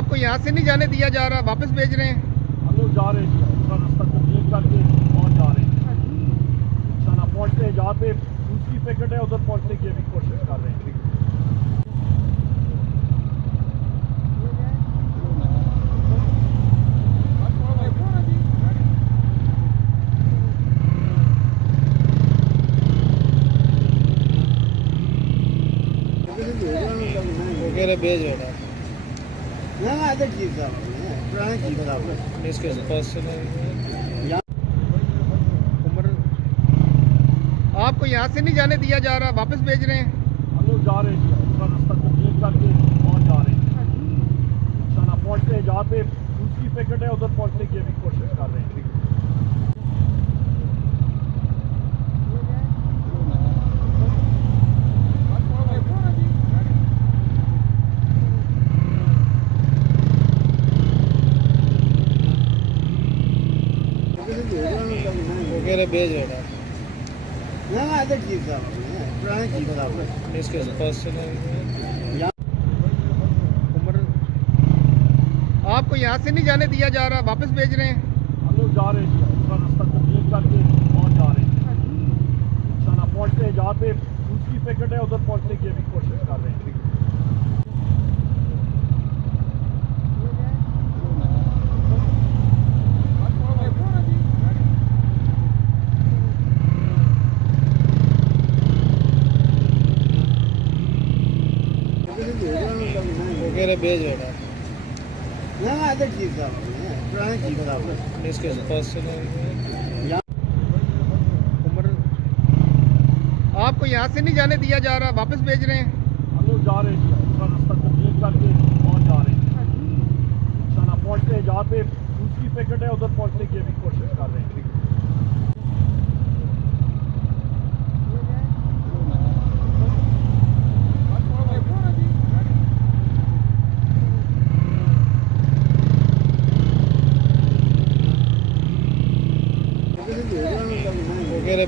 आपको यहाँ से नहीं जाने दिया जा रहा, वापस भेज रहे हैं। हम लोग जा रहे हैं जी, दूसरा रास्ता तब्दील करके पहुँच जा रहे हैं। इंशाल्लाह पहुँचते हैं जहाँ पे दूसरी पैकेट है उधर पहुँचने की अभी कोशिश कर रहे हैं। भेज रहे हैं इसके आपको यहाँ से नहीं जाने दिया जा रहा, वापस भेज रहे हैं। हम लोग जा रहे हैं जी, दूसरा रास्ता तब्दील करके पहुँच जा रहे हैं। इंशाल्लाह पहुँचते हैं जहाँ पे दूसरी पैकेट है उधर पहुँचने की अभी कोशिश कर रहे हैं। भेज रहे हैं इसके आपको यहाँ से नहीं जाने दिया जा रहा, वापस भेज रहे हैं। हम लोग जा रहे हैं जी, दूसरा रास्ता तब्दील करके पहुँच जा रहे हैं। इंशाल्लाह पहुँचते हैं जहाँ पे दूसरी पैकेट है उधर पहुँचने की अभी कोशिश कर रहे हैं। भेज रहे हैं इसके आपको यहाँ से नहीं जाने दिया जा रहा, वापस भेज रहे हैं। हम लोग जा रहे हैं जी, दूसरा रास्ता तब्दील करके पहुँच जा रहे हैं। इंशाल्लाह पहुँचते हैं जहाँ पे दूसरी पैकेट है उधर पहुँचने की अभी कोशिश कर रहे हैं।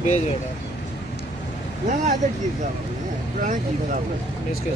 भेज रहे हैं इसके